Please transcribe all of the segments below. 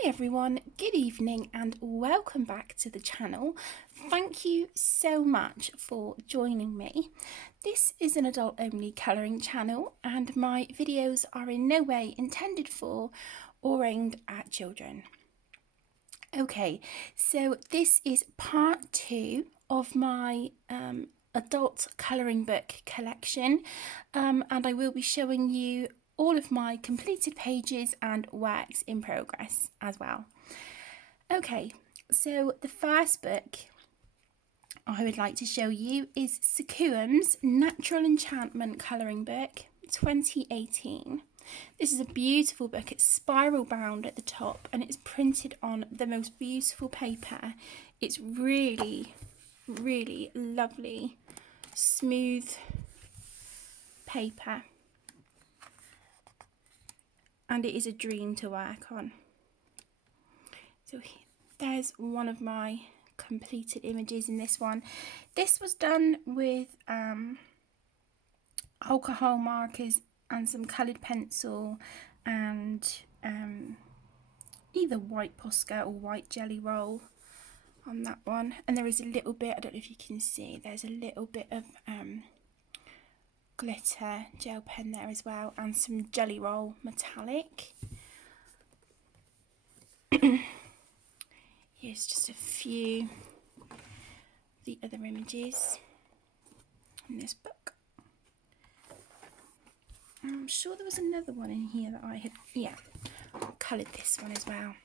Hi everyone, good evening and welcome back to the channel. Thank you so much for joining me. This is an adult only colouring channel and my videos are in no way intended for or aimed at children. Okay, so this is part 2 of my adult colouring book collection and I will be showing you all of my completed pages and works in progress as well. Okay, so the first book I would like to show you is Sequum's Natural Enchantment Colouring Book 2018. This is a beautiful book. It's spiral bound at the top and it's printed on the most beautiful paper. It's really, really lovely, smooth paper. And it is a dream to work on. So there's one of my completed images in this one. This was done with alcohol markers and some coloured pencil and either white Posca or white jelly roll on that one. And there is a little bit, I don't know if you can see, there's a little bit of glitter gel pen there as well, and some jelly roll metallic. Here's just a few of the other images in this book. I'm sure there was another one in here that I had, yeah, I coloured this one as well.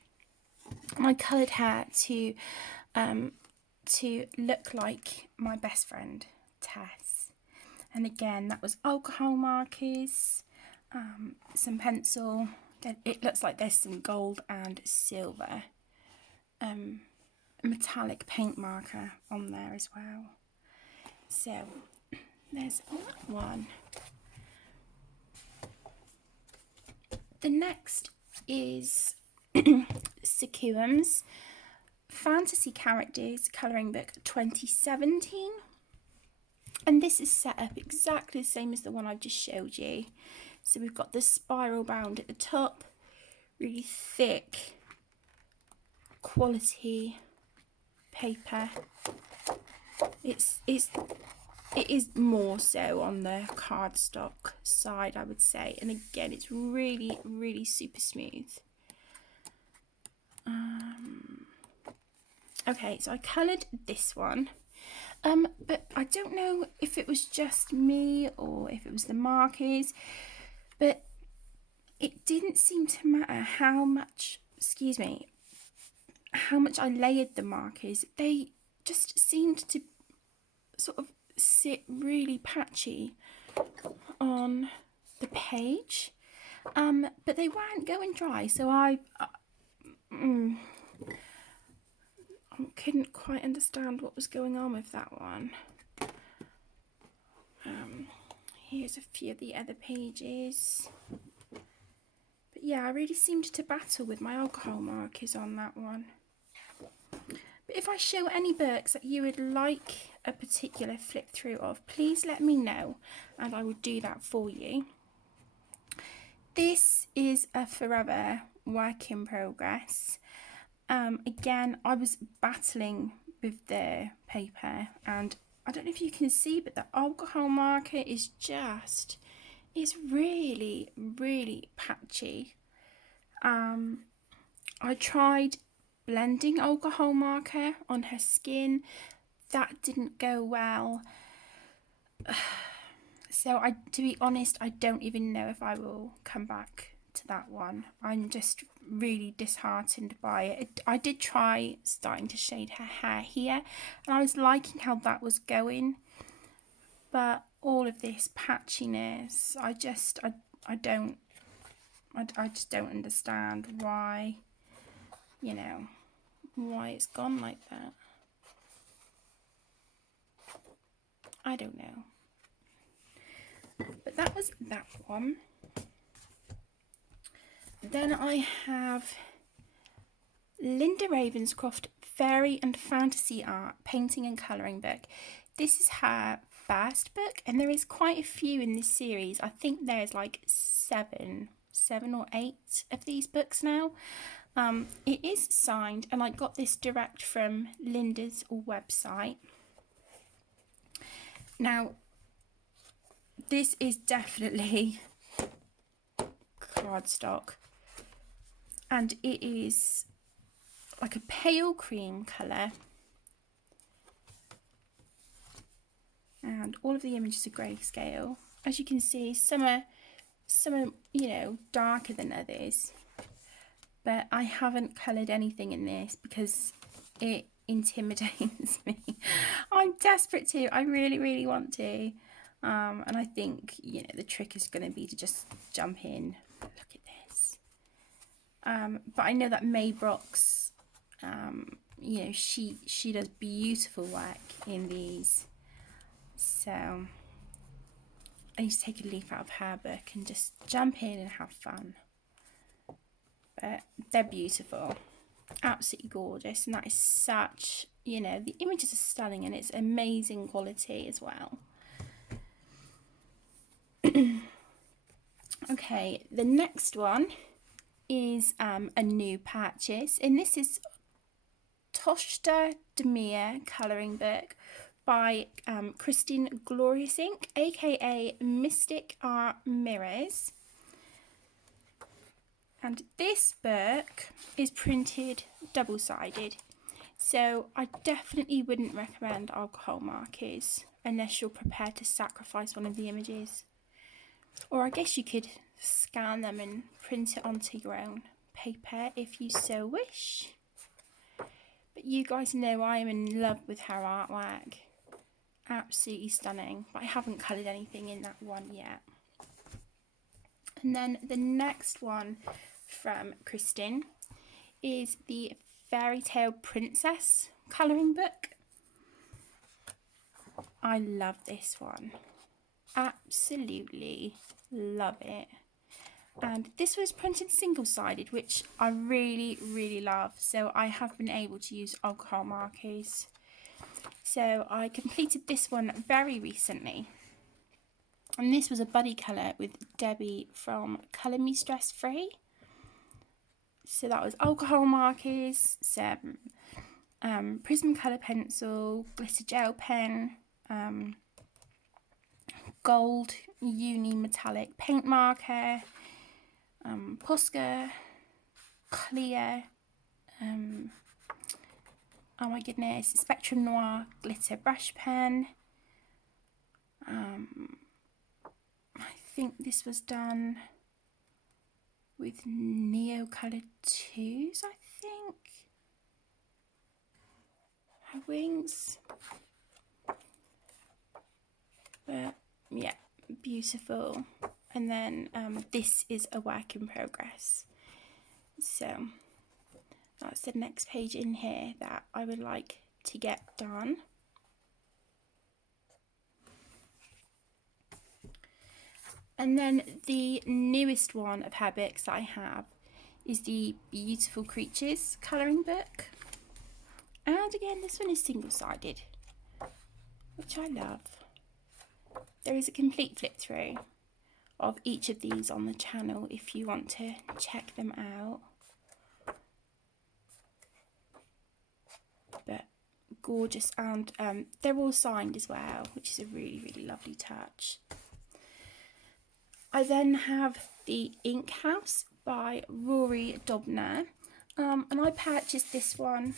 And I coloured her to look like my best friend Tess. And again, that was alcohol markers, some pencil. It looks like there's some gold and silver metallic paint marker on there as well. So there's that one. The next is Sequum's Fantasy Characters Colouring Book 2017. And this is set up exactly the same as the one I've just showed you. So we've got the spiral bound at the top, really thick, quality paper. It is more so on the cardstock side, I would say. And again, it's really, really super smooth. Okay, so I coloured this one. But I don't know if it was just me or if it was the markers, but it didn't seem to matter how much I layered the markers. They just seemed to sort of sit really patchy on the page, but they weren't going dry, so I couldn't quite understand what was going on with that one. Here's a few of the other pages. But yeah, I really seemed to battle with my alcohol markers on that one. But if I show any books that you would like a particular flip through of, please let me know and I will do that for you. This is a forever work in progress. Again, I was battling with the paper and I don't know if you can see, but the alcohol marker is it's really, really patchy. I tried blending alcohol marker on her skin. That didn't go well. So to be honest, I don't even know if I will come back to that one. I'm just really disheartened by it. I did try starting to shade her hair here and I was liking how that was going, but all of this patchiness, I just don't understand why, why it's gone like that. I don't know. But that was that one. Then I have Linda Ravenscroft Fairy and Fantasy Art Painting and Colouring Book. This is her first book and there is quite a few in this series. I think there's like seven or eight of these books now. It is signed, and I got this direct from Linda's website. Now, this is definitely cardstock, and it is like a pale cream colour, and all of the images are grayscale. As you can see, some are you know, darker than others, but I haven't coloured anything in this because it intimidates me. I'm desperate to. I really want to, and I think, you know, the trick is going to be to just jump in. Look at this. But I know that Maybrox, you know, she does beautiful work in these, so I need to take a leaf out of her book and just jump in and have fun. But they're beautiful, absolutely gorgeous, and that is such, you know, the images are stunning and it's amazing quality as well. Okay, the next one is a new purchase, and this is Toshta Demir colouring book by Kristen Glorious Ink, aka Mystic Art Mirrors. And this book is printed double-sided, so I definitely wouldn't recommend alcohol markers unless you're prepared to sacrifice one of the images. Or I guess you could scan them and print it onto your own paper if you so wish. But you guys know I am in love with her artwork. Absolutely stunning. But I haven't coloured anything in that one yet. And then the next one from Kristen is the Fairy Tale Princess colouring book. I love this one. Absolutely love it. And this was printed single-sided, which I really love, so I have been able to use alcohol markers. So I completed this one very recently, and this was a buddy colour with Debbie from Colour Me Stress Free. So that was alcohol markers, some Prismacolor pencil, glitter gel pen, gold uni metallic paint marker, Posca clear, oh my goodness, Spectrum Noir glitter brush pen. I think this was done with Neo Colour 2s, I think. Her wings. But yeah, beautiful. And then this is a work in progress. So that's the next page in here that I would like to get done. And then the newest one of her books that I have is the Beautiful Creatures colouring book. And again, this one is single-sided, which I love. There is a complete flip through of each of these on the channel if you want to check them out. But gorgeous, and they're all signed as well, which is a really lovely touch. I then have the Inkhouse by Rory Dobner, and I purchased this one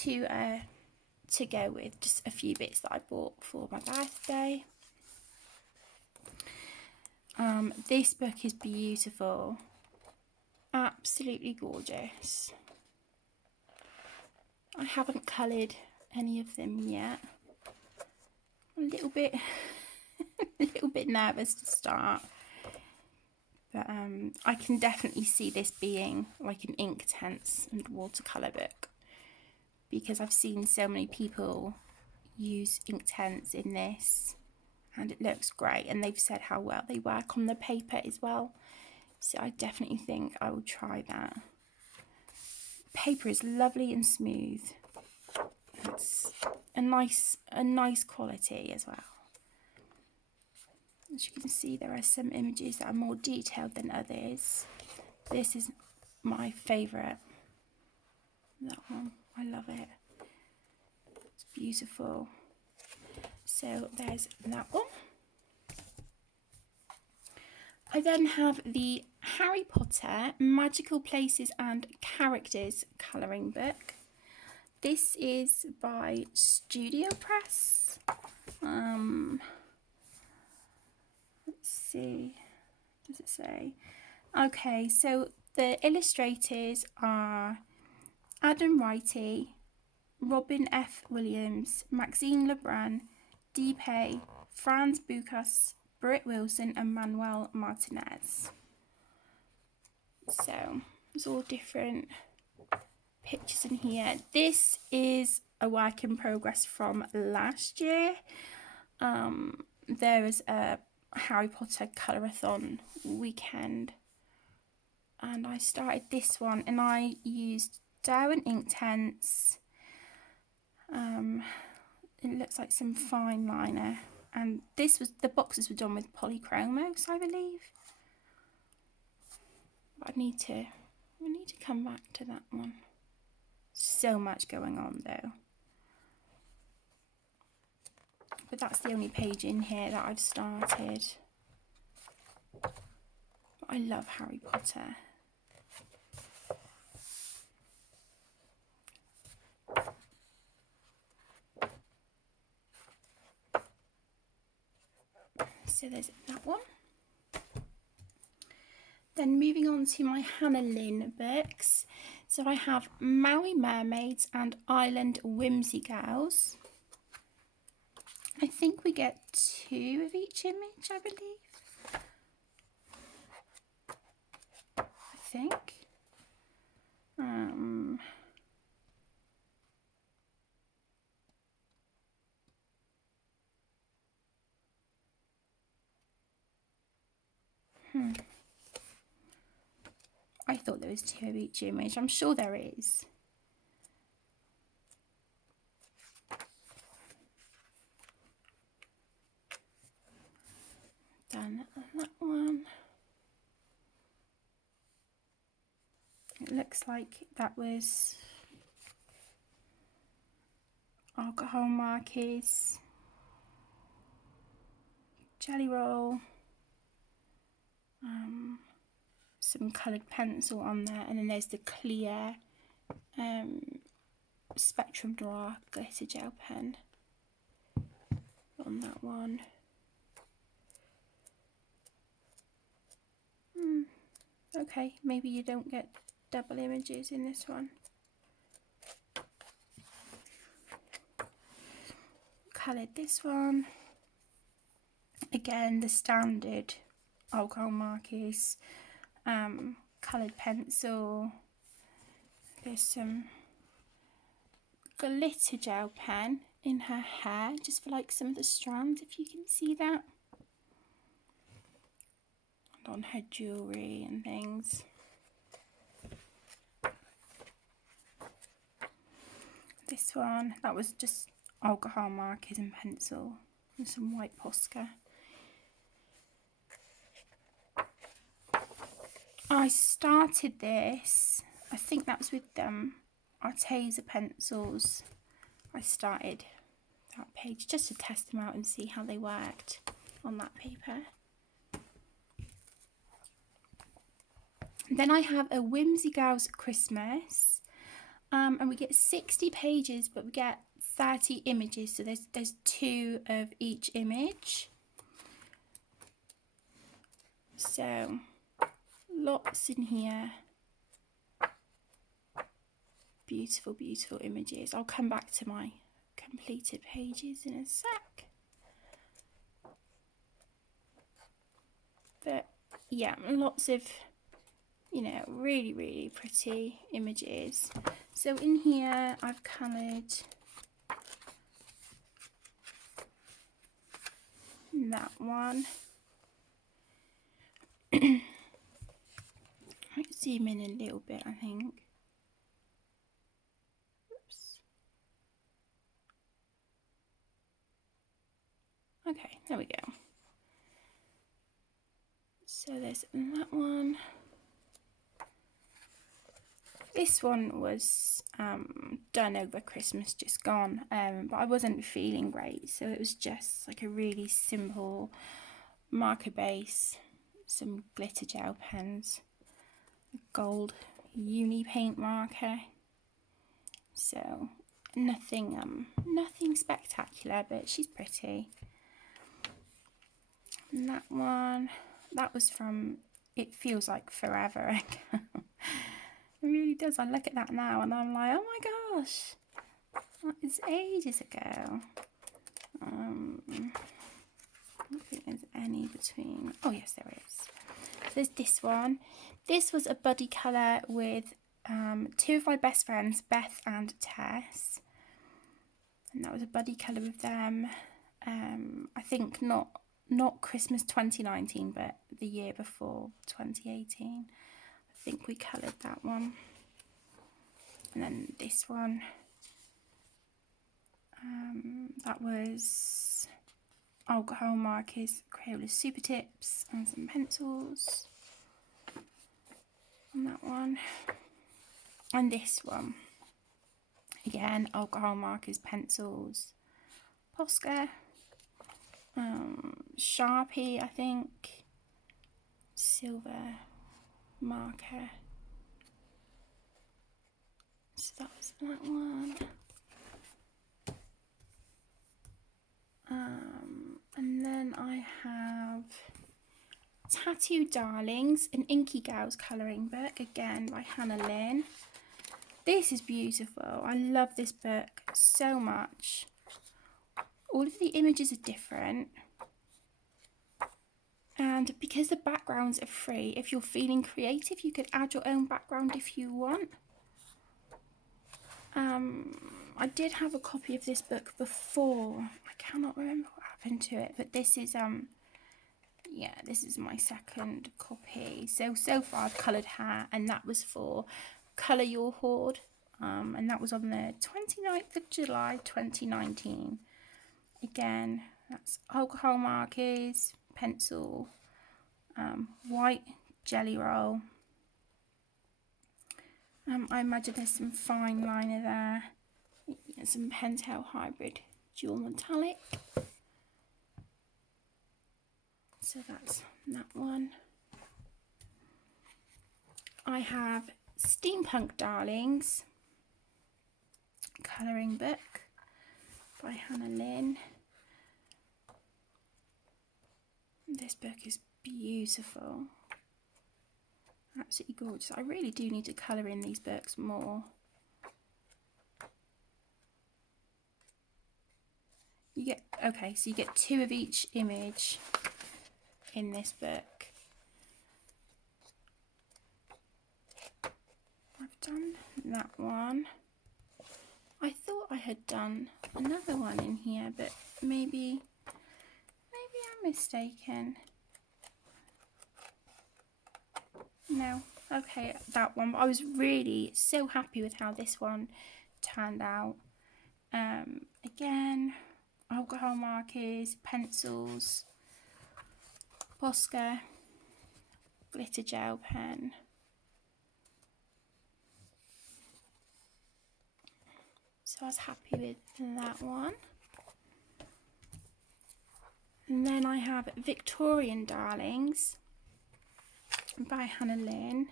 to go with just a few bits that I bought for my birthday. This book is beautiful, absolutely gorgeous. I haven't coloured any of them yet. A little bit nervous to start, but I can definitely see this being like an Inktense and watercolour book, because I've seen so many people use Inktense in this and it looks great, and they've said how well they work on the paper as well, so I definitely think I will try that. Paper is lovely and smooth. It's a nice quality as well. As you can see, there are some images that are more detailed than others. This is my favourite. That one, I love it. It's beautiful. So there's that one. I then have the Harry Potter Magical Places and Characters colouring book. This is by Studio Press. Let's see, what does it say? Okay, so the illustrators are Adam Wrighty, Robin F. Williams, Maxine Lebrun, Deepay, Franz Bucas, Britt Wilson and Manuel Martinez. So there's all different pictures in here. This is a work in progress from last year. There was a Harry Potter colour-a-thon weekend and I started this one and I used Derwent Inktense. It looks like some fine liner, and this was, the boxes were done with polychromos, I believe. But I need to come back to that one. So much going on though. But that's the only page in here that I've started. But I love Harry Potter. So there's that one. Then moving on to my Hannah Lynn books. So I have Maui Mermaids and Island Whimsy Gals. I think we get 2 of each image, I believe. I think. I thought there was 2 of each image. I'm sure there is. Done that one. It looks like that was alcohol markers, jelly roll, some coloured pencil on there, and then there's the clear Spectrum Noir glitter gel pen on that one. Okay, maybe you don't get double images in this one. Coloured this one. Again, the standard alcohol markers, coloured pencil. There's some glitter gel pen in her hair, just for like some of the strands, if you can see that. And on her jewellery and things. This one, that was just alcohol markers and pencil and some white Posca. I started this, I think that was with Arteza pencils. I started that page just to test them out and see how they worked on that paper. Then I have a Whimsy Gals Christmas, and we get 60 pages, but we get 30 images, so there's 2 of each image. So lots in here. Beautiful, beautiful images. I'll come back to my completed pages in a sec. But yeah, lots of, you know, really, really pretty images. So in here I've coloured that one. I'll zoom in a little bit, I think. Oops. Okay, there we go. So there's that one. This one was done over Christmas, just gone, but I wasn't feeling great, so it was just like a really simple marker base, some glitter gel pens, a gold uni paint marker. So nothing spectacular, but she's pretty. And that one, that was from It Feels Like Forever. It really does. I look at that now and I'm like, oh my gosh, that is ages ago. I don't think there's any between. Oh yes, there is. So there's this one. This was a buddy colour with two of my best friends, Beth and Tess, and that was a buddy colour with them. I think not Christmas 2019, but the year before, 2018. I think we coloured that one. And then this one, that was alcohol markers, Crayola Super Tips, and some pencils on that one. And this one, again, alcohol markers, pencils, Posca, Sharpie, I think, silver marker. So that was that one. And then I have Tattoo Darlings, an Inky Gals colouring book, again by Hannah Lynn. This is beautiful. I love this book so much. All of the images are different. And because the backgrounds are free, if you're feeling creative, you could add your own background if you want. I did have a copy of this book before. I cannot remember what happened to it, but this is yeah, this is my second copy. So far I've coloured her, and that was for Colour Your Hoard, and that was on the 29th of July 2019. Again, that's alcohol markers, pencil, white jelly roll. I imagine there's some fine liner there, some Pentel Hybrid dual metallic. So that's that one. I have Steampunk Darlings, colouring book by Hannah Lynn. This book is beautiful. Absolutely gorgeous. I really do need to colour in these books more. You get, okay, so you get two of each image in this book. I've done that one. I thought I had done another one in here, but maybe I'm mistaken. No, okay, that one. But I was really so happy with how this one turned out. Again, alcohol markers, pencils, Posca, glitter gel pen. So I was happy with that one. And then I have Victorian Darlings by Hannah Lynn.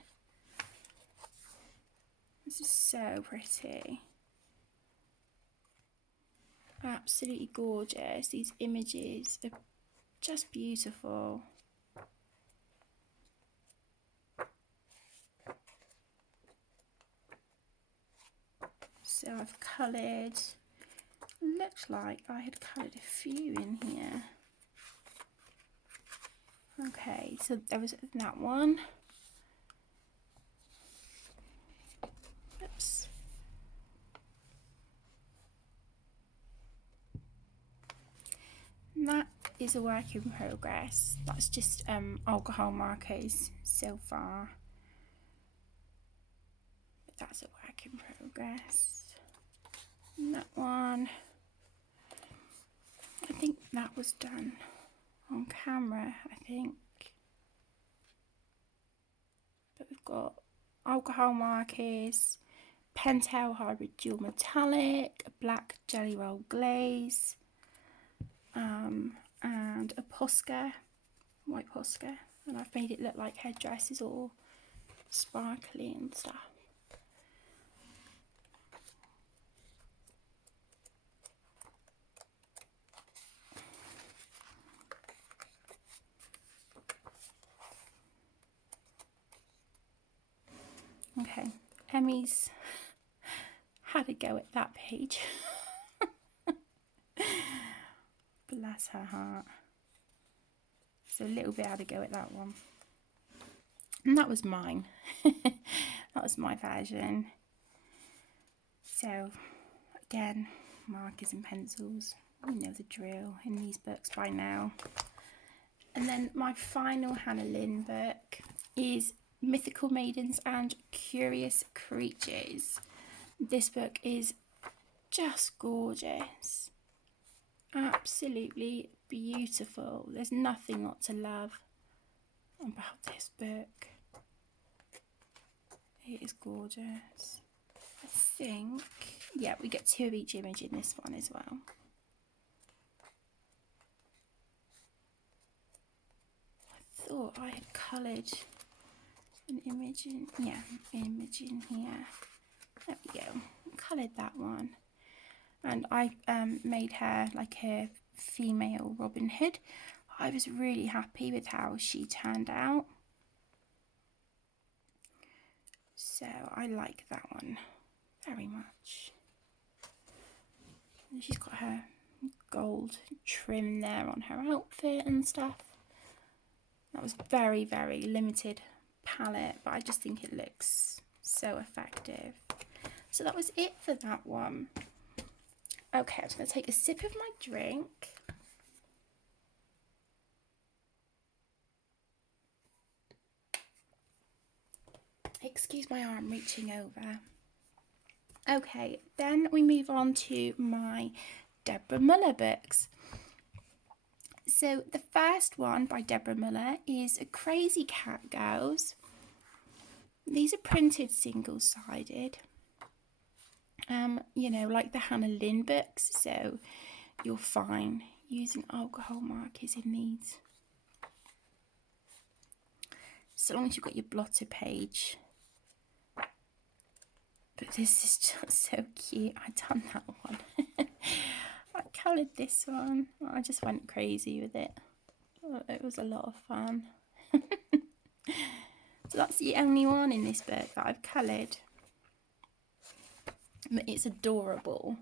This is so pretty. Absolutely gorgeous. These images are just beautiful. So I've coloured, looks like I had coloured a few in here. Okay, so there was that one. Oops. And that is a work in progress. That's just alcohol markers so far. But that's a work in progress. And that one, I think that was done on camera, I think. But we've got alcohol markers, Pentel hybrid dual metallic, black jelly roll glaze, and a Posca, white Posca, and I've made it look like headdresses all sparkly and stuff. Okay, Emmy's had a go at that page. Bless her heart. So a little bit had a go at that one. And that was mine. That was my version. So again, markers and pencils. You know the drill in these books by now. And then my final Hannah Lynn book is Mythical Maidens and Curious Creatures. This book is just gorgeous. Absolutely beautiful. There's nothing not to love about this book. It is gorgeous. I think, yeah, we get 2 of each image in this one as well. I thought I had coloured an image in, yeah, image in here. There we go. Coloured that one. And I made her like a female Robin Hood. I was really happy with how she turned out. So I like that one very much. And she's got her gold trim there on her outfit and stuff. That was very, very limited palette, but I just think it looks so effective. So that was it for that one. Okay, I'm just going to take a sip of my drink. Excuse my arm reaching over. Okay, then we move on to my Deborah Müller books. So the first one by Deborah Müller is Crazy Cat Girls. These are printed single-sided. You know, like the Hannah Lynn books, so you're fine using alcohol markers in these. So long as you've got your blotter page. But this is just so cute. I done that one. I coloured this one. I just went crazy with it. It was a lot of fun. So that's the only one in this book that I've coloured. But it's adorable.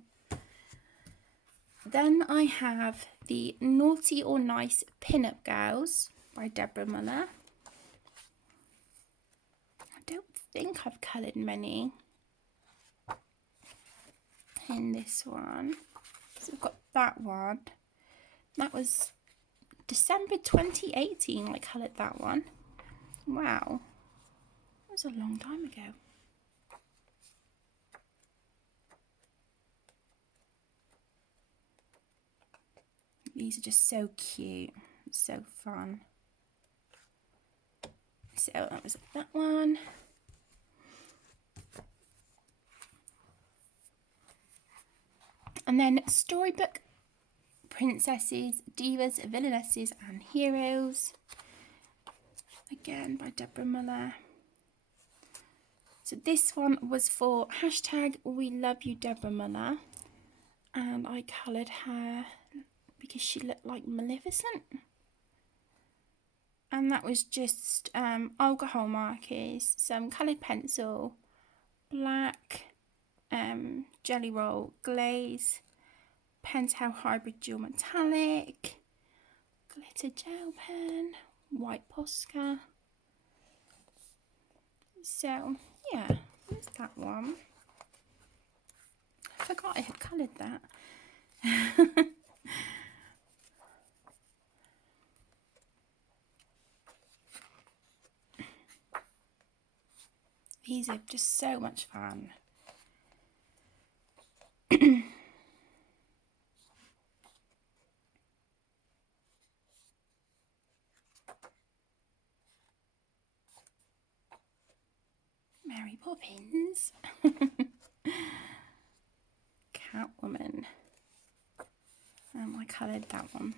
Then I have the Naughty or Nice Pin-Up Girls by Deborah Müller. I don't think I've coloured many in this one. So I've got that one. That was December 2018 I coloured that one. Wow. That was a long time ago. These are just so cute, so fun. So that was that one. And then Storybook Princesses, Divas, Villainesses and Heroes. Again by Deborah Müller. So this one was for hashtag We Love You Deborah Müller. And I coloured her because she looked like Maleficent. And that was just alcohol markers, some coloured pencil, black jelly roll glaze, Pentel hybrid dual metallic, glitter gel pen, white Posca. So yeah, there's that one. I forgot I had coloured that. These are just so much fun. Mary Poppins. Catwoman. I coloured that one.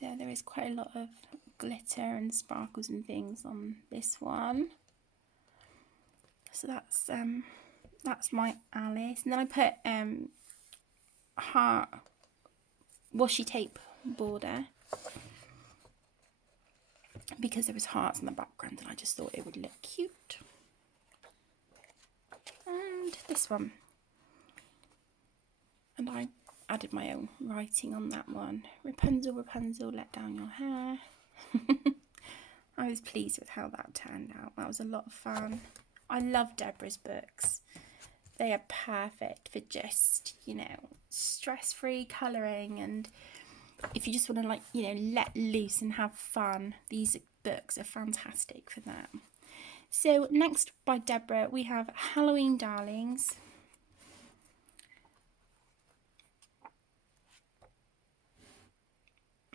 So there is quite a lot of glitter and sparkles and things on this one. So that's my Alice. And then I put heart washi tape border because there was hearts in the background and I just thought it would look cute. And this one. And I added my own writing on that one. Rapunzel, Rapunzel, let down your hair. I was pleased with how that turned out. That was a lot of fun. I love Deborah's books. They are perfect for just, you know, stress-free colouring, and if you just want to, like, you know, let loose and have fun, these books are fantastic for that. So next by Deborah we have Halloween Darlings.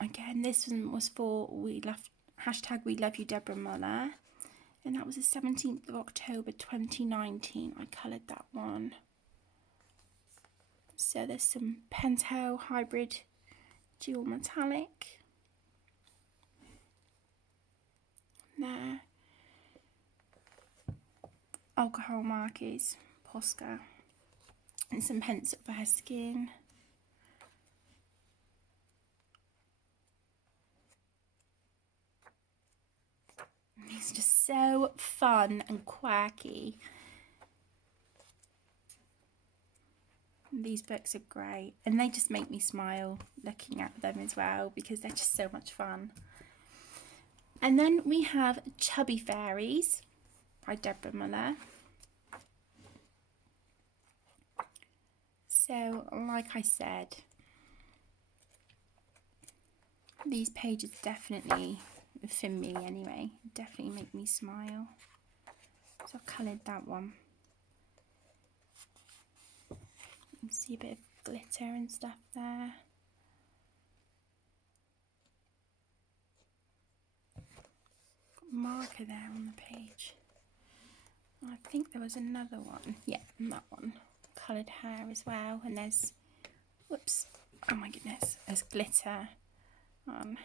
Again, this one was for We Love you Deborah Müller, and that was the 17th of October 2019. I coloured that one. So there's some Pentel hybrid dual metallic there. Alcohol markers, Posca, and some pencil for her skin. It's just so fun and quirky. These books are great, and they just make me smile looking at them as well because they're just so much fun. And then we have Chubby Fairies by Deborah Müller. So, like I said, these pages definitely, for me anyway, definitely make me smile. So I've coloured that one. You can see a bit of glitter and stuff there. Got a marker there on the page. I think there was another one. Yeah, and that one. Coloured hair as well. And there's, whoops, oh my goodness, there's glitter on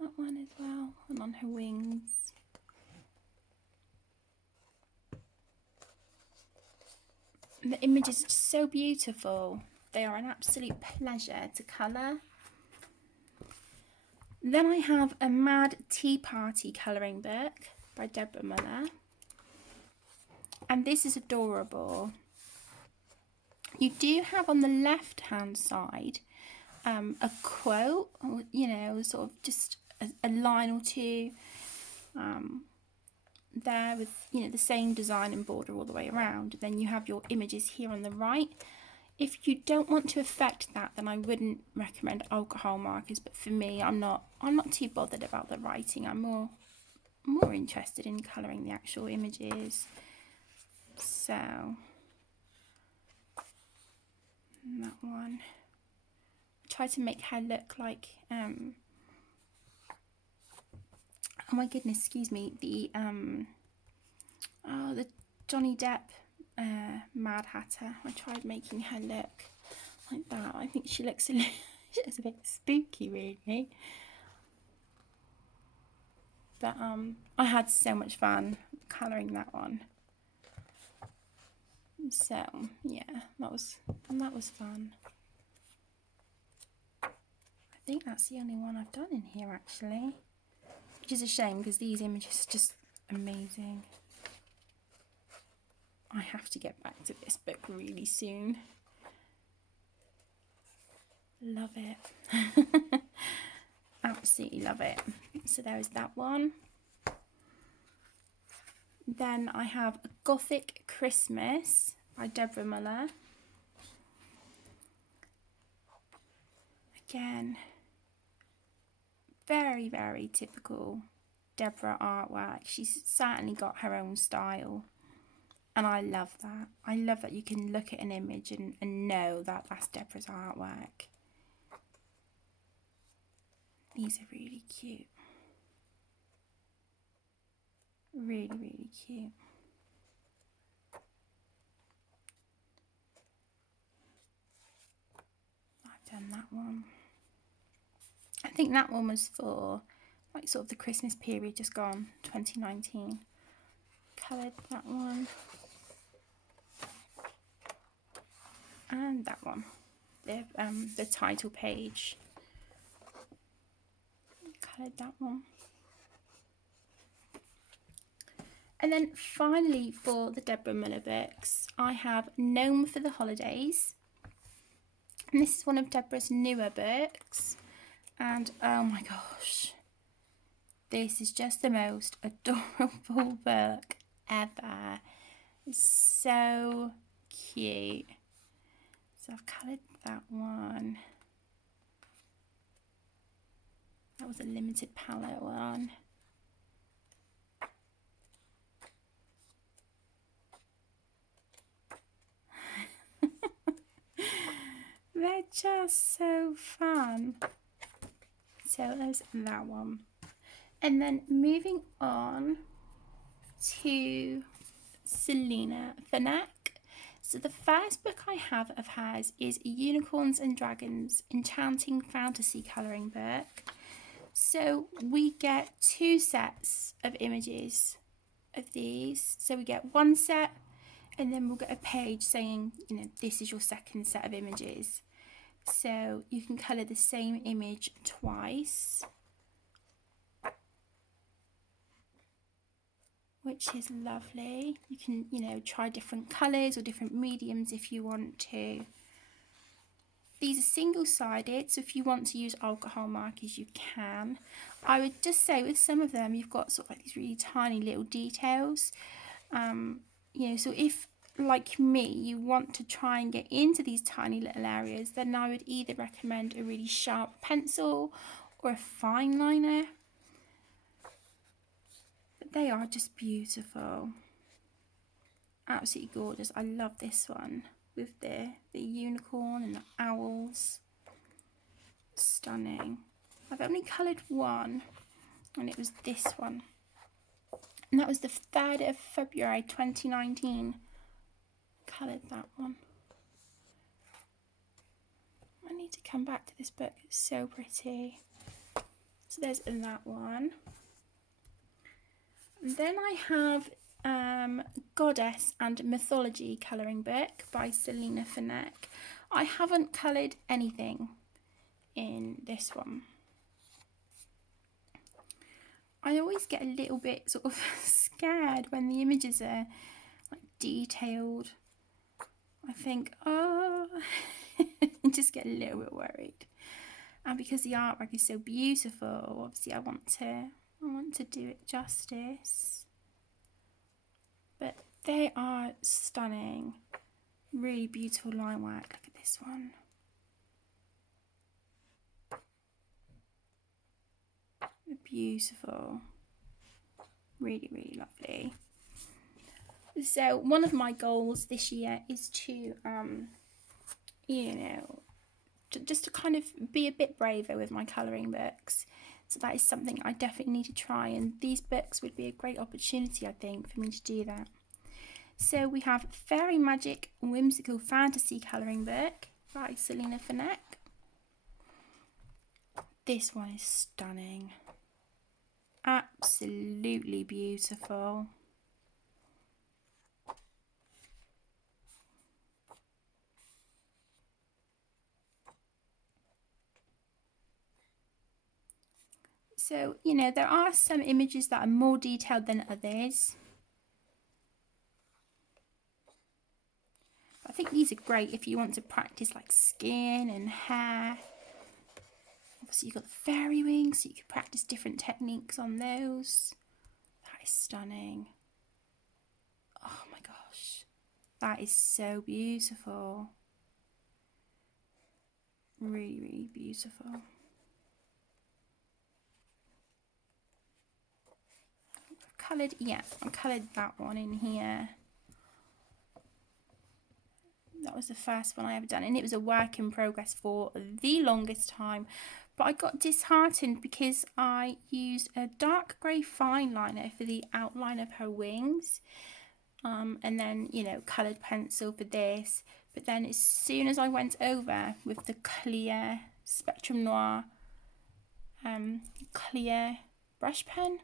that one as well, and on her wings. And the images are just so beautiful. They are an absolute pleasure to colour. Then I have a Mad Tea Party colouring book by Deborah Müller. And this is adorable. You do have on the left hand side a quote, or, you know, sort of just a line or two there with, you know, the same design and border all the way around. Then you have your images here on the right. If you don't want to affect that, then I wouldn't recommend alcohol markers, but for me, I'm not too bothered about the writing. I'm more interested in colouring the actual images. So that one, I try to make her look like oh my goodness, excuse me, the Johnny Depp Mad Hatter. I tried making her look like that. I think she looks a bit spooky, really. But I had so much fun colouring that one. So yeah, that was fun. I think that's the only one I've done in here actually, which is a shame because these images are just amazing. I have to get back to this book really soon. Love it. Absolutely love it. So there is that one. Then I have A Gothic Christmas by Deborah Müller. Again, very, very typical Deborah artwork. She's certainly got her own style. And I love that. I love that you can look at an image and know that that's Deborah's artwork. These are really cute. Really, really cute. I've done that one. I think that one was for like sort of the Christmas period just gone, 2019. Coloured that one. And that one. The title page. Coloured that one. And then finally for the Deborah Müller books, I have Gnome for the Holidays. And this is one of Deborah's newer books. And oh my gosh, this is just the most adorable book ever. It's so cute. So I've coloured that one. That was a limited palette one. They're just so fun. So there's that one. And then moving on to Selena Fenech. So the first book I have of hers is Unicorns and Dragons, Enchanting Fantasy Colouring Book. So we get 2 sets of images of these. So we get one set and then we'll get a page saying, you know, this is your second set of images. So you can colour the same image twice, which is lovely. You can, you know, try different colours or different mediums if you want to. These are single-sided, so if you want to use alcohol markers, you can. I would just say with some of them, you've got sort of like these really tiny little details. You know, so if, like me, you want to try and get into these tiny little areas, then I would either recommend a really sharp pencil or a fine liner. But they are just beautiful. Absolutely gorgeous. I love this one with the unicorn and the owls. Stunning. I've only coloured one, and it was this one. And that was the 3rd of February 2019. Coloured that one. I need to come back to this book. It's so pretty. So there's that one. And then I have Goddess and Mythology colouring book by Selena Fenech. I haven't coloured anything in this one. I always get a little bit sort of scared when the images are like detailed. I think, oh, I just get a little bit worried. And because the artwork is so beautiful, obviously I want to do it justice. But they are stunning. Really beautiful line work. Look at this one. Beautiful. Really, really lovely. So one of my goals this year is to, you know, just to kind of be a bit braver with my colouring books. So that is something I definitely need to try, and these books would be a great opportunity, I think, for me to do that. So we have Fairy Magic Whimsical Fantasy Colouring Book by Selena Fenech. This one is stunning. Absolutely beautiful. So, you know, there are some images that are more detailed than others. I think these are great if you want to practice like skin and hair. Obviously you've got the fairy wings, so you can practice different techniques on those. That is stunning. Oh my gosh. That is so beautiful. Really, really beautiful. I've coloured that one in here. That was the first one I ever done, and it was a work in progress for the longest time, but I got disheartened because I used a dark grey fine liner for the outline of her wings, and then, you know, coloured pencil for this. But then as soon as I went over with the clear Spectrum Noir clear brush pen,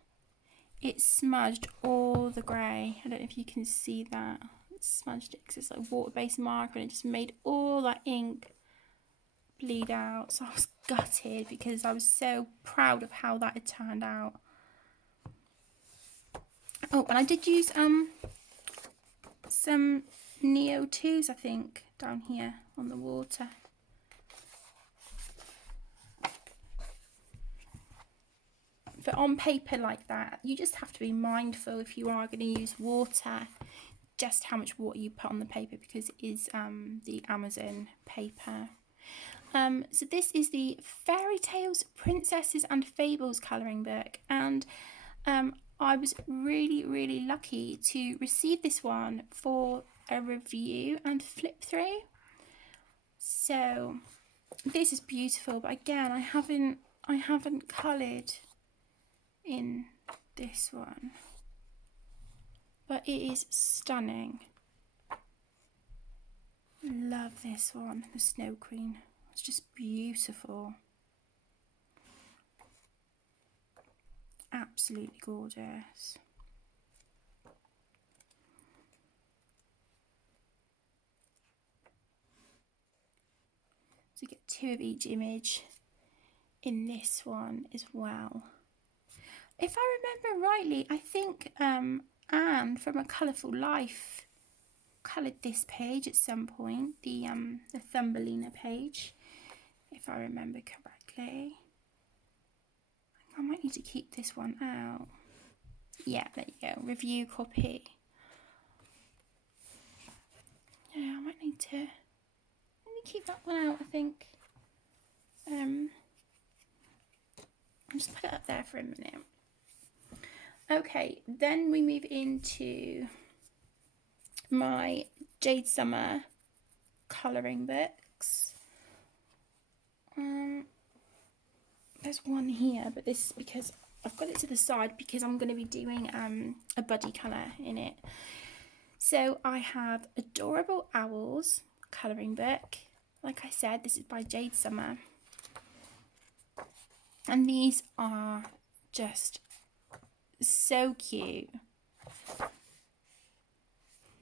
it smudged all the grey. I don't know if you can see that. It smudged it because it's like water-based marker, and it just made all that ink bleed out. So I was gutted because I was so proud of how that had turned out. Oh, and I did use some Neo 2s, I think, down here on the water. But on paper like that, you just have to be mindful if you are going to use water, just how much water you put on the paper, because it is the Amazon paper. So this is the Fairy Tales, Princesses and Fables colouring book, and I was really lucky to receive this one for a review and flip through. So this is beautiful, but again, I haven't coloured in this one, but it is stunning. Love this one, the Snow Queen. It's just beautiful. Absolutely gorgeous. So you get 2 of each image in this one as well. If I remember rightly, I think Anne from A Colourful Life coloured this page at some point, the Thumbelina page, if I remember correctly. I might need to keep this one out. Yeah, there you go, review copy. Yeah, I might need to keep that one out, I think. I'll just put it up there for a minute. Okay, then we move into my Jade Summer colouring books. There's one here, but this is because I've got it to the side because I'm going to be doing a buddy colour in it. So I have Adorable Owls colouring book. Like I said, this is by Jade Summer. And these are just so cute.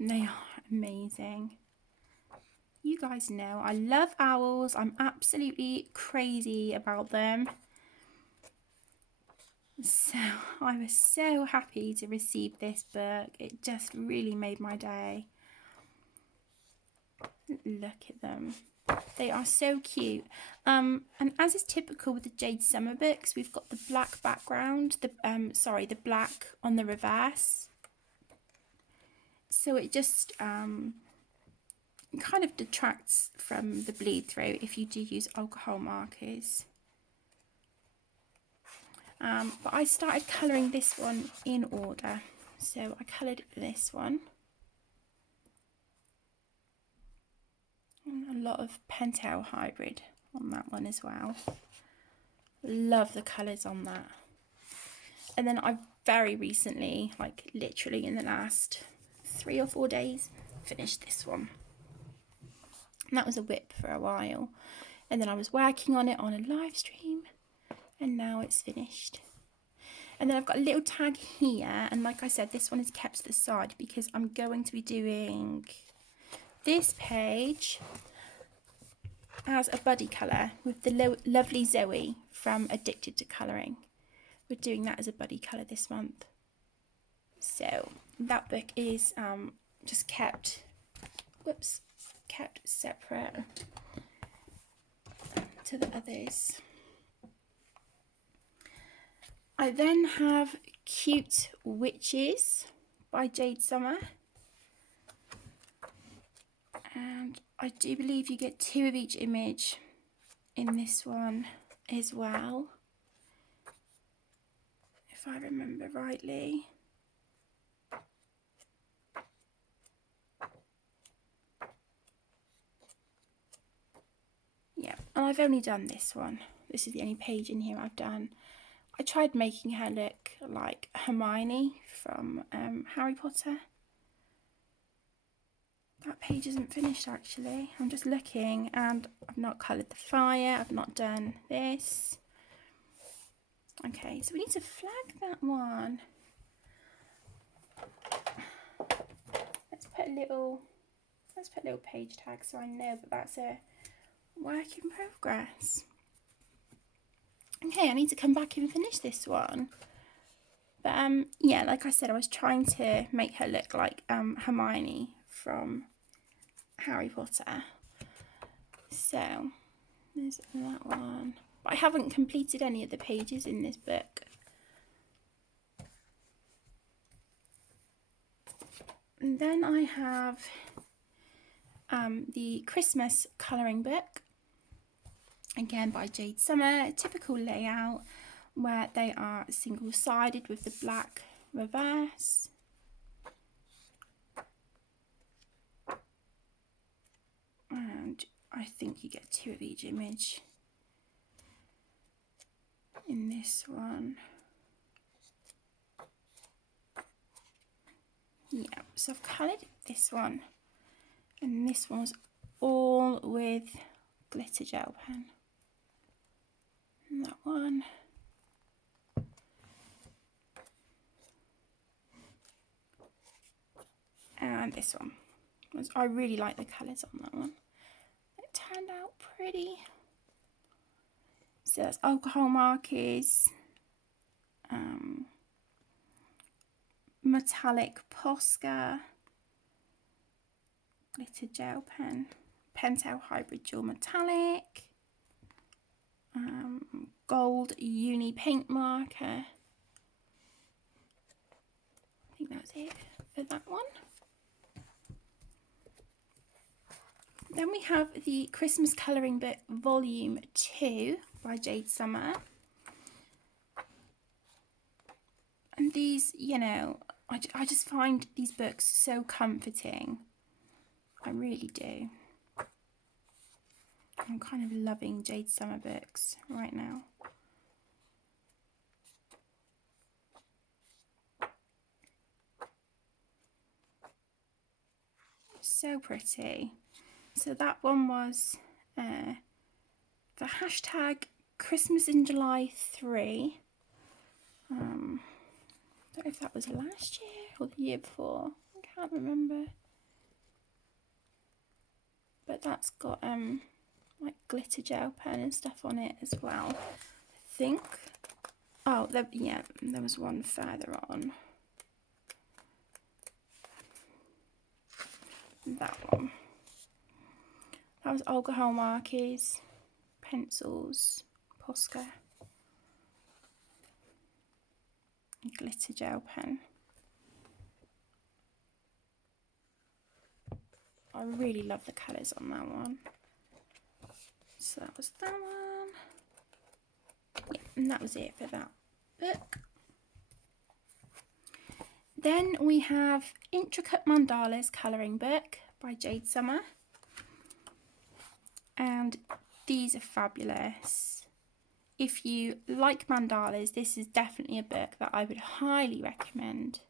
They are amazing. You guys know I love owls. I'm absolutely crazy about them. So I was so happy to receive this book. It just really made my day. Look at them. They are so cute. And as is typical with the Jade Summer books, we've got the black background, the black on the reverse. So it just kind of detracts from the bleed through if you do use alcohol markers. But I started colouring this one in order. So I coloured this one. And a lot of Pentel hybrid on that one as well. Love the colours on that. And then I very recently, like literally in the last 3 or 4 days, finished this one. And that was a whip for a while. And then I was working on it on a live stream. And now it's finished. And then I've got a little tag here. And like I said, this one is kept to the side because I'm going to be doing this page as a buddy colour with the lovely Zoe from Addicted to Colouring. We're doing that as a buddy colour this month. So that book is just kept separate to the others. I then have Cute Witches by Jade Summer. And I do believe you get 2 of each image in this one as well, if I remember rightly. Yeah, and I've only done this one this is the only page in here I've done. I tried making her look like Hermione from Harry Potter. That page isn't finished actually. I'm just looking and I've not coloured the fire, I've not done this. Okay, so we need to flag that one. Let's put a little page tag so I know that that's a work in progress. Okay, I need to come back and finish this one. But yeah, like I said, I was trying to make her look like Hermione from Harry Potter. So there's that one. But I haven't completed any of the pages in this book. And then I have the Christmas colouring book, again by Jade Summer, a typical layout where they are single-sided with the black reverse. And I think you get 2 of each image in this one. Yeah, so I've coloured this one, and this one was all with glitter gel pen. And that one. And this one. I really like the colours on that one. It turned out pretty. So that's alcohol markers, metallic Posca, glitter gel pen, Pentel hybrid dual metallic, gold uni paint marker. I think that's it for that one. Then we have the Christmas Colouring Book Volume 2 by Jade Summer. And these, you know, I just find these books so comforting. I really do. I'm kind of loving Jade Summer books right now. So pretty. So that one was the hashtag Christmas in July 3. I don't know if that was last year or the year before. I can't remember. But that's got like glitter gel pen and stuff on it as well, I think. Oh, yeah, there was one further on. That one. That was alcohol markers, pencils, Posca, and glitter gel pen. I really love the colours on that one. So that was that one. Yeah, and that was it for that book. Then we have Intricate Mandalas Colouring Book by Jade Summer. And these are fabulous. If you like mandalas, this is definitely a book that I would highly recommend.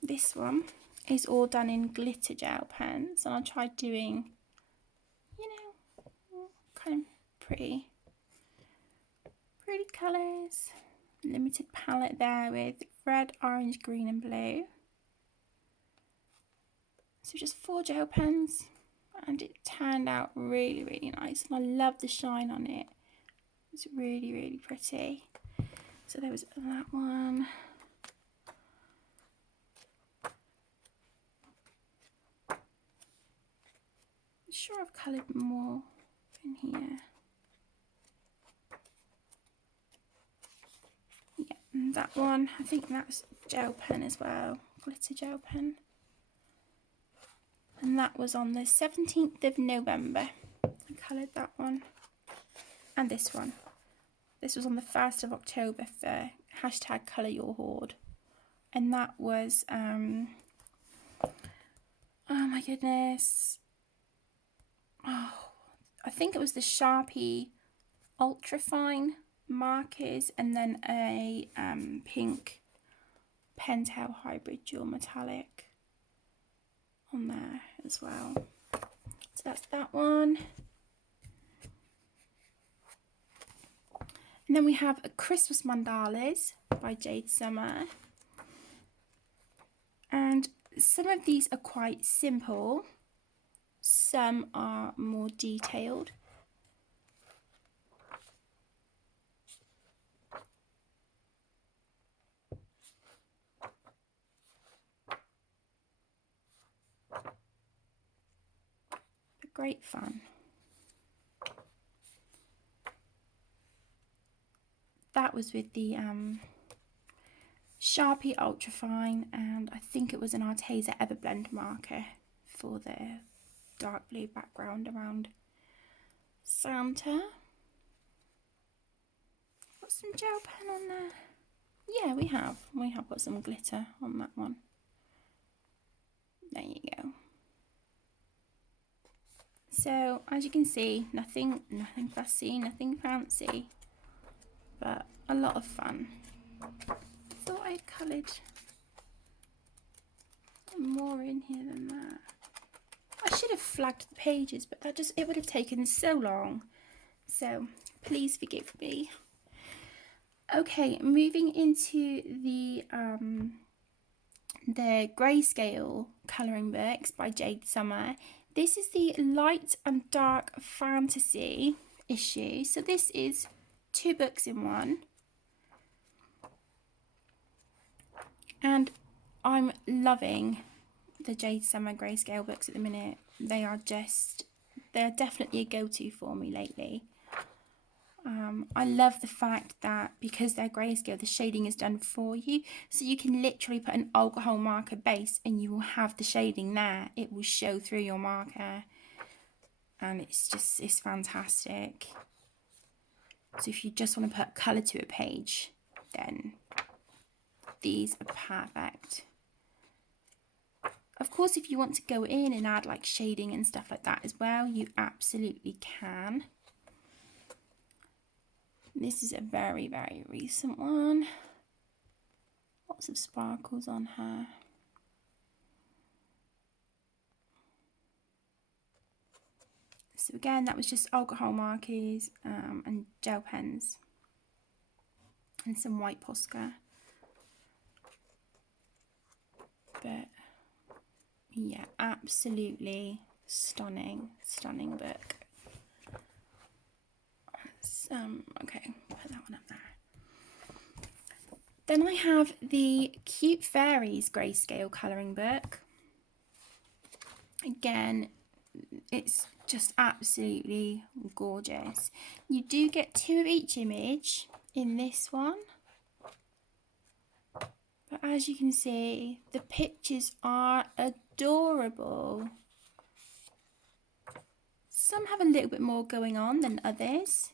This one is all done in glitter gel pens, and I tried doing, you know, kind of pretty colours. Limited palette there with red, orange, green and blue. So just 4 gel pens, and it turned out really, really nice, and I love the shine on it. It's really, really pretty. So there was that one. I'm sure I've coloured more in here. Yeah, and that one, I think that's gel pen as well, glitter gel pen. And that was on the 17th of November. I coloured that one. And this one. This was on the 1st of October for hashtag Colour Your Hoard. And that was, oh my goodness. Oh, I think it was the Sharpie Ultra Fine markers, and then a pink Pentel Hybrid Dual Metallic on there as well. So that's that one. And then we have a Christmas Mandalas by Jade Summer. And some of these are quite simple. Some are more detailed. But great fun. That was with the Sharpie Ultrafine, and I think it was an Arteza Everblend marker for the dark blue background around Santa. Got some gel pen on there. Yeah, we have got some glitter on that one. There you go. So as you can see, nothing fussy, nothing fancy, but a lot of fun. Thought I'd coloured more in here than that. I should have flagged the pages, but it would have taken so long. So please forgive me. Okay, moving into the Grayscale colouring books by Jade Summer. This is the Light and Dark Fantasy issue. So this is 2 books in one. And I'm loving the Jade Summer Grayscale books at the minute. They're definitely a go-to for me lately. I love the fact that because they're grayscale, the shading is done for you. So you can literally put an alcohol marker base and you will have the shading there. It will show through your marker. And it's fantastic. So if you just want to put colour to a page, then these are perfect. Of course, if you want to go in and add like shading and stuff like that as well, you absolutely can. This is a very, very recent one. Lots of sparkles on her. So again, that was just alcohol markers and gel pens. And some white Posca. But yeah, absolutely stunning book. Okay, put that one up there. Then I have the Cute Fairies Grayscale colouring book. Again, it's just absolutely gorgeous. You do get 2 of each image in this one. But as you can see, the pictures are adorable. Some have a little bit more going on than others.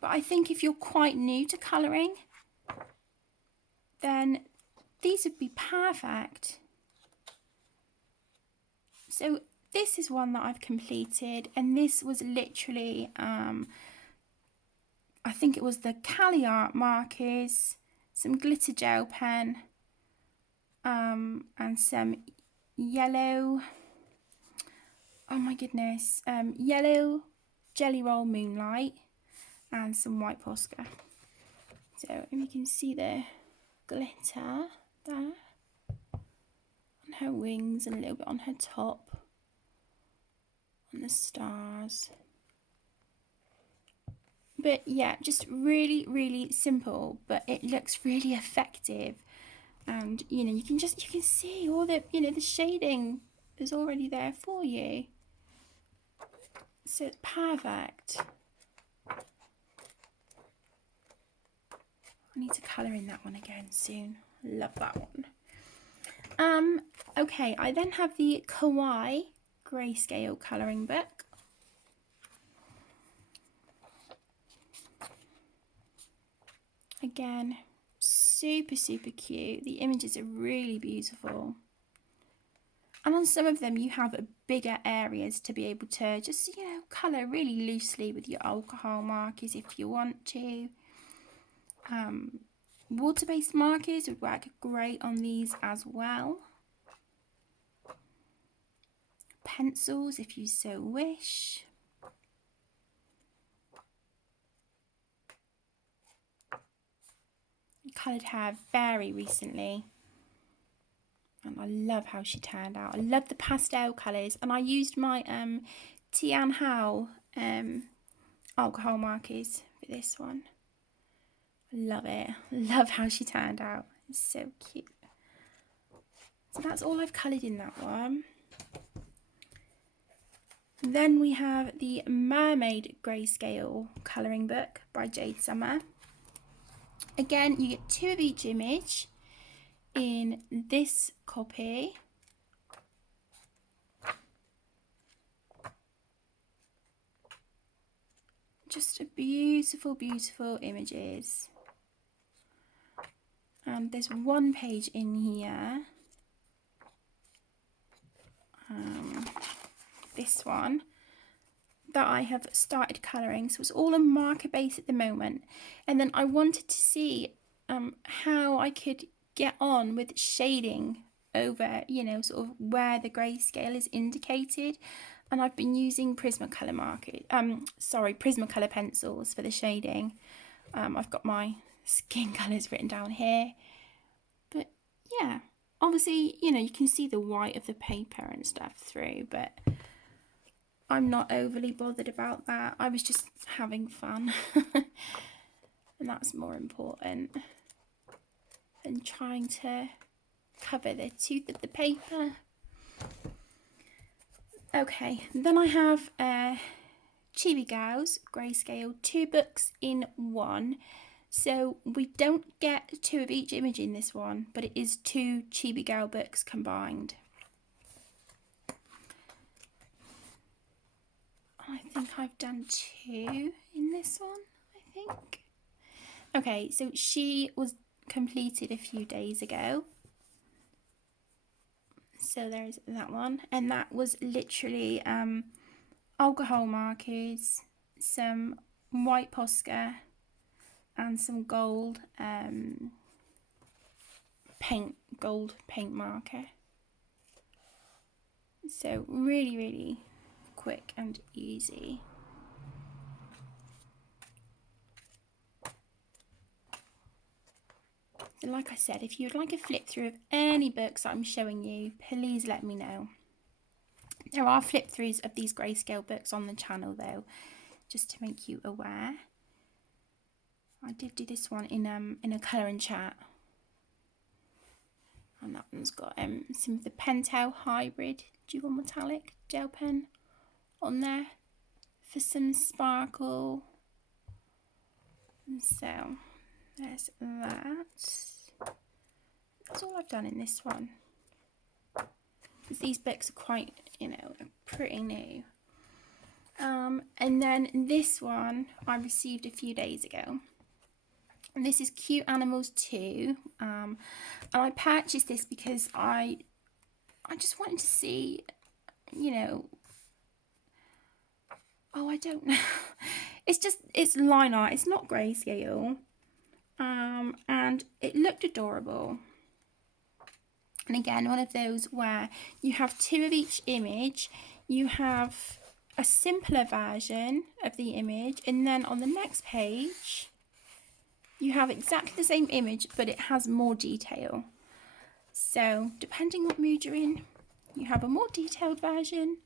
But I think if you're quite new to colouring, then these would be perfect. So this is one that I've completed, and this was literally, I think it was the Cali Art markers, some glitter gel pen, and some yellow, oh my goodness, yellow Jelly Roll Moonlight, and some white Posca. So if you can see the glitter there on her wings and a little bit on her top, on the stars. But yeah, just really, really simple, but it looks really effective. And you know, you can see all the, you know, the shading is already there for you. So it's perfect. I need to colour in that one again soon. Love that one. Okay, I then have the Kawaii Grayscale colouring book. Again, super, super cute. The images are really beautiful. And on some of them you have bigger areas to be able to just, you know, colour really loosely with your alcohol markers if you want to. Water-based markers would work great on these as well. Pencils if you so wish. Coloured her very recently, and I love how she turned out. I love the pastel colours, and I used my Tian Hao alcohol markers for this one. Love it. Love how she turned out. It's so cute. So that's all I've coloured in that one. Then we have the Mermaid Grayscale colouring book by Jade Summer. Again, you get 2 of each image in this copy. Just a beautiful, beautiful images. And there's 1 page in here. This one that I have started colouring, so it's all on marker base at the moment, and then I wanted to see how I could get on with shading over, you know, sort of where the grayscale is indicated, and I've been using Prismacolor Prismacolor pencils for the shading. I've got my skin colours written down here, but yeah, obviously, you know, you can see the white of the paper and stuff through, but I'm not overly bothered about that. I was just having fun and that's more important than trying to cover the tooth of the paper. Okay, then I have Chibi Gals Grayscale, 2 books in 1. So we don't get 2 of each image in this one, but it is 2 Chibi Gal books combined. I think I've done 2 in this one, I think. Okay, so she was completed a few days ago. So there's that one. And that was literally alcohol markers, some white Posca, and some gold paint marker. So really, really quick and easy. So like I said, if you'd like a flip through of any books that I'm showing you, please let me know. There are flip throughs of these grayscale books on the channel though, just to make you aware. I did do this one in a colouring chat, and that one's got some of the Pentel Hybrid dual metallic gel pen on there for some sparkle. So there's that. That's all I've done in this one, because these books are quite, you know, pretty new. And then this one I received a few days ago. And this is Cute Animals 2. And I purchased this because I just wanted to see, you know, I don't know. It's line art. It's not grayscale. And it looked adorable. And again, one of those where you have 2 of each image. You have a simpler version of the image, and then on the next page you have exactly the same image, but it has more detail. So depending what mood you're in, you have a more detailed version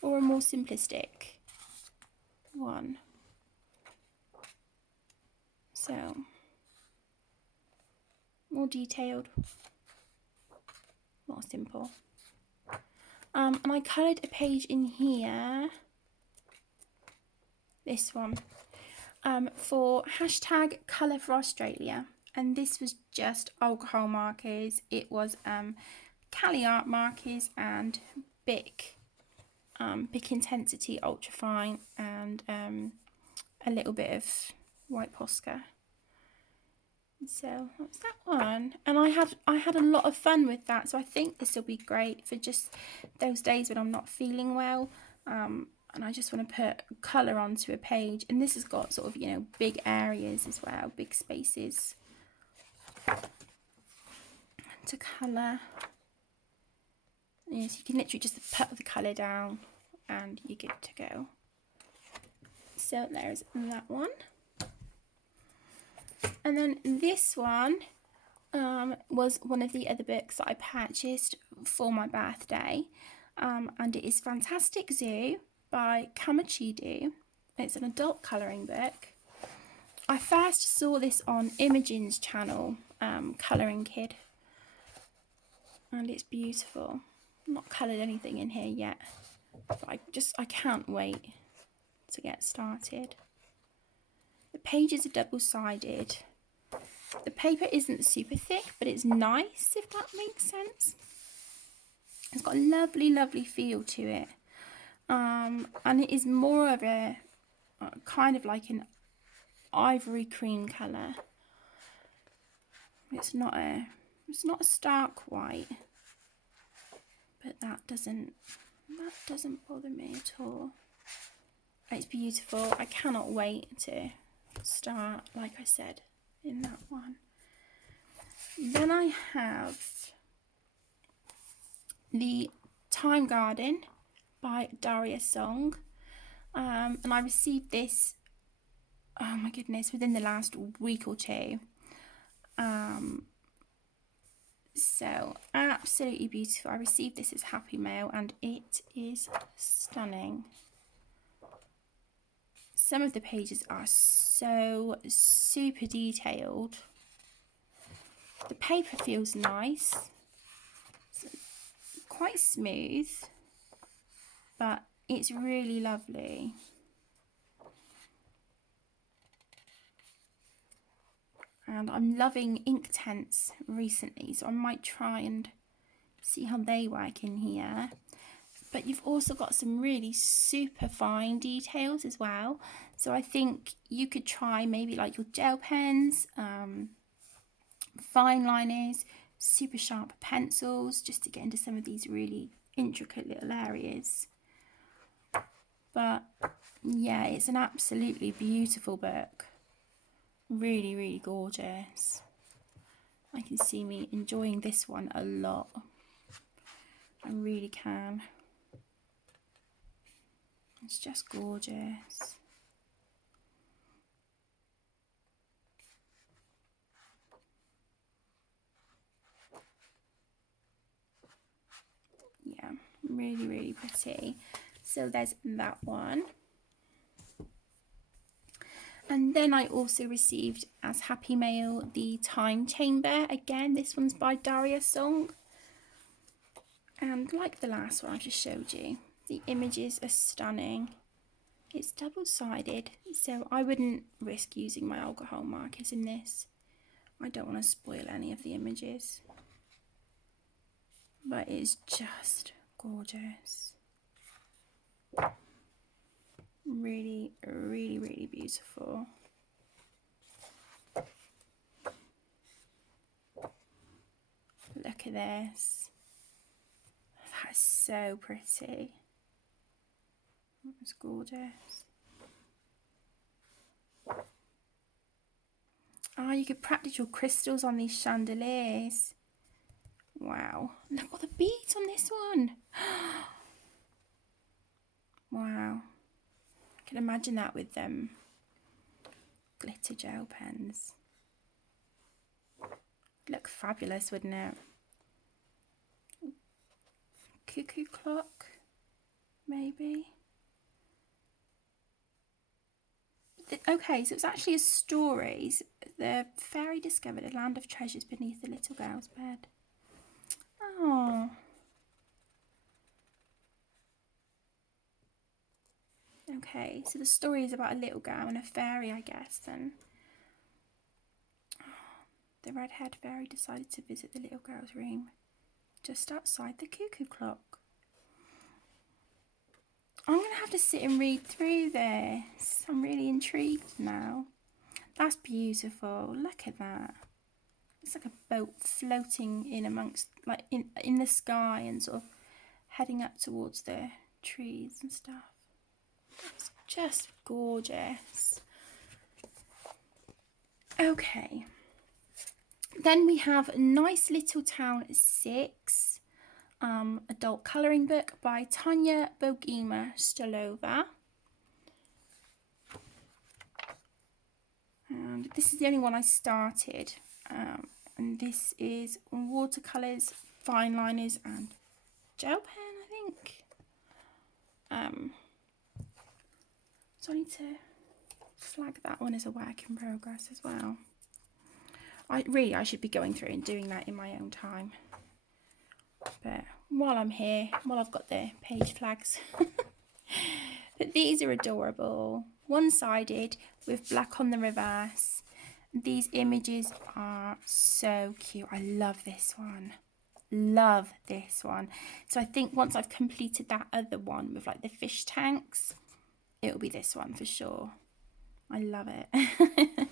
or a more simplistic one. So more detailed, more simple. And I coloured a page in here, this one, for hashtag Colour for Australia. And this was just alcohol markers. It was Cali Art markers and Bic Intensity Ultra Fine, and a little bit of white Posca. So that's that one, and I had a lot of fun with that. So I think this will be great for just those days when I'm not feeling well, and I just want to put colour onto a page. And this has got sort of, you know, big areas as well, big spaces to colour. Yes, you can literally just put the colour down, and you're good to go. So there's that one. And then this one was one of the other books that I purchased for my birthday, and it is Fantastic Zoo by Kamachidu. It's an adult colouring book. I first saw this on Imogen's channel, Colouring Kid, and it's beautiful. I'm not coloured anything in here yet, but I can't wait to get started. The pages are double-sided. The paper isn't super thick, but it's nice, if that makes sense. It's got a lovely, lovely feel to it. And it is more of a kind of like an ivory cream colour. It's not a stark white, but that doesn't bother me at all. It's beautiful. I cannot wait to start, like I said, in that one. Then I have the Time Garden by Daria Song, and I received this, oh my goodness, within the last week or two. So absolutely beautiful. I received this as Happy Mail, and it is stunning. Some of the pages are so super detailed. The paper feels nice. It's quite smooth, but it's really lovely. And I'm loving Inktense recently, so I might try and see how they work in here. But you've also got some really super fine details as well. So I think you could try maybe like your gel pens, fine liners, super sharp pencils, just to get into some of these really intricate little areas. But yeah, it's an absolutely beautiful book. Really, really gorgeous. I can see me enjoying this one a lot. I really can. It's just gorgeous. Yeah, really, really pretty. So there's that one. And then I also received as Happy Mail the Time Chamber. Again, this one's by Daria Song. And like the last one I just showed you, the images are stunning. It's double-sided, so I wouldn't risk using my alcohol markers in this. I don't want to spoil any of the images. But it's just gorgeous. Really, really, really beautiful. Look at this. That's so pretty. It's gorgeous. Oh, you could practice your crystals on these chandeliers. Wow. Look at the beads on this one. Wow. I can imagine that with them glitter gel pens. Look fabulous, wouldn't it? Cuckoo clock, maybe. Okay, so it's actually a story. The fairy discovered a land of treasures beneath the little girl's bed. Oh. Okay, so the story is about a little girl and a fairy, I guess, and the red-haired fairy decided to visit the little girl's room just outside the cuckoo clock. I'm going to have to sit and read through this. I'm really intrigued now. That's beautiful. Look at that. It's like a boat floating in amongst, like in the sky and sort of heading up towards the trees and stuff. It's just gorgeous. Okay. Then we have Nice Little Town 6, adult colouring book by Tanya Bogima Stolova. And this is the only one I started. And this is watercolours, fine liners and gel pen, I think. So I need to flag that one as a work in progress as well. I should be going through and doing that in my own time. But while I'm here, while I've got the page flags. But these are adorable. One-sided with black on the reverse. These images are so cute. I love this one. Love this one. So I think once I've completed that other one with like the fish tanks, it'll be this one for sure. I love it. I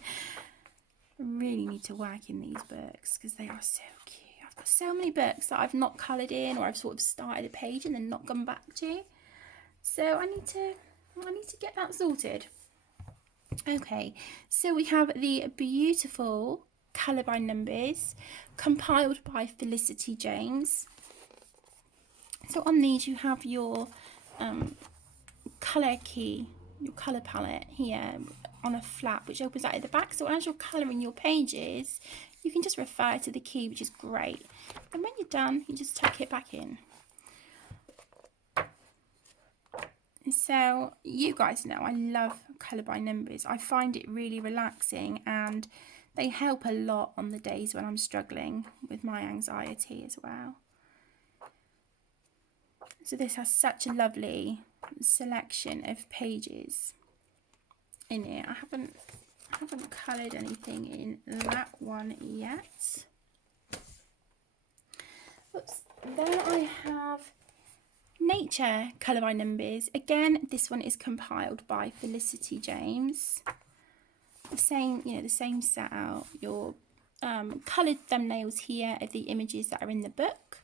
really need to work in these books because they are so cute. I've got so many books that I've not coloured in, or I've sort of started a page and then not gone back to. So I need to get that sorted. Okay, so we have the beautiful Colour by Numbers, compiled by Felicity James. So on these you have your colour key, your colour palette here on a flap, which opens out at the back. So as you're colouring your pages, you can just refer to the key, which is great. And when you're done, you just tuck it back in. So you guys know I love Colour by Numbers. I find it really relaxing, and they help a lot on the days when I'm struggling with my anxiety as well. So this has such a lovely selection of pages in it. I haven't coloured anything in that one yet. Oops. Then I have Nature Colour by Numbers. Again, this one is compiled by Felicity James. The same, the same set out. Your coloured thumbnails here of the images that are in the book.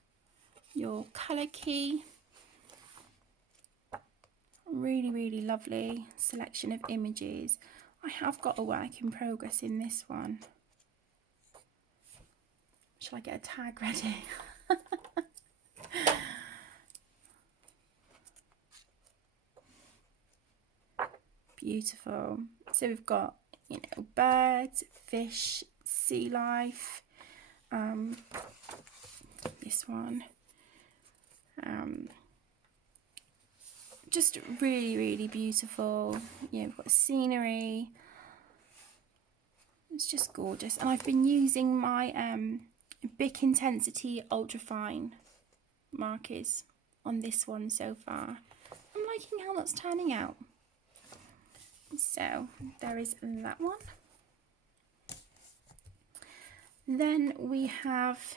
Your colour key. Really, really lovely selection of images. I have got a work in progress in this one. Shall I get a tag ready? Beautiful. So we've got, birds, fish, sea life. This one. Just really, really beautiful. We've got scenery. It's just gorgeous. And I've been using my Bic Intensity Ultrafine markers on this one so far. I'm liking how that's turning out. So there is that one. Then we have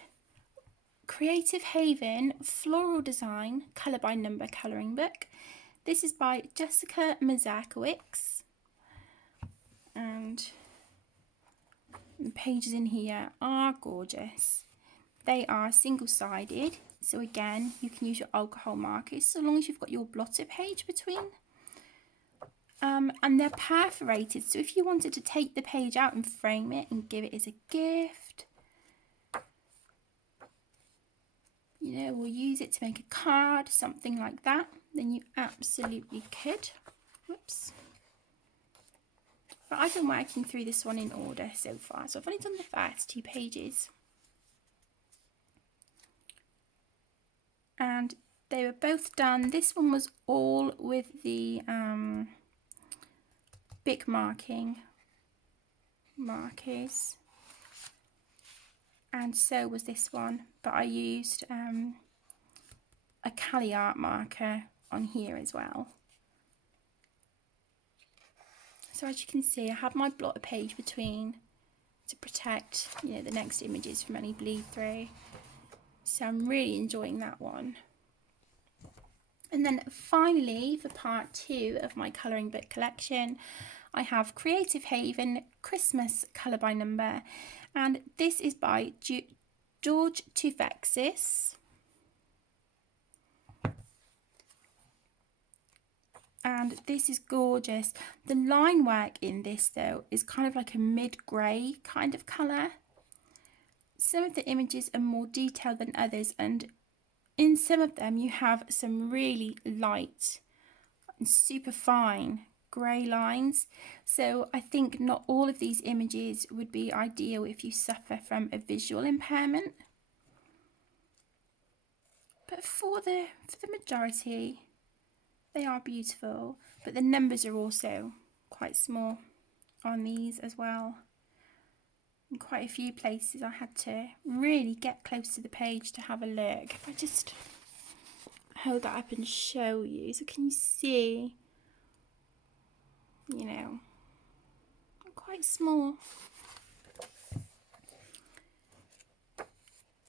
Creative Haven Floral Design Colour by Number colouring book. This is by Jessica Mazurkiewicz, and the pages in here are gorgeous. They are single-sided, so again you can use your alcohol markers so long as you've got your blotter page between. And they're perforated, so if you wanted to take the page out and frame it and give it as a gift, we'll use it to make a card, something like that, then you absolutely could. Whoops. But I've been working through this one in order so far, so I've only done the first 2 pages. And they were both done. This one was all with the Bic markers, and so was this one, but I used a Cali art marker on here as well. So as you can see, I have my blotter page between to protect the next images from any bleed through. So I'm really enjoying that one. And then finally, for part 2 of my colouring book collection, I have Creative Haven Christmas Colour by Number, and this is by George Tuvexis. And this is gorgeous. The line work in this though is kind of like a mid-grey kind of colour. Some of the images are more detailed than others, and in some of them you have some really light and super fine grey lines. So I think not all of these images would be ideal if you suffer from a visual impairment. But for the majority, they are beautiful, but the numbers are also quite small on these as well. In quite a few places I had to really get close to the page to have a look. If I just hold that up and show you, so can you see, you know, quite small.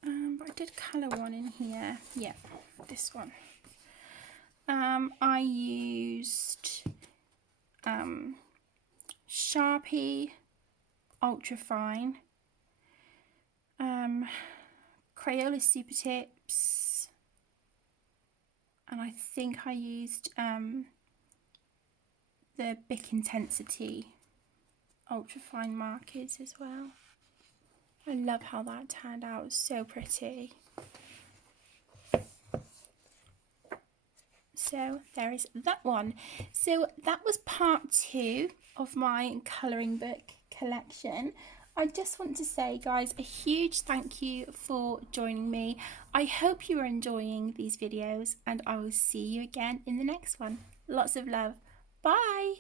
But I did colour one in here. Yeah, this one. I used Sharpie Ultrafine, Crayola Super Tips, and I think I used the Bic Intensity Ultrafine markers as well. I love how that turned out, so pretty. So there is that one. So that was part 2 of my colouring book collection. I just want to say, guys, a huge thank you for joining me. I hope you are enjoying these videos, and I will see you again in the next one. Lots of love. Bye.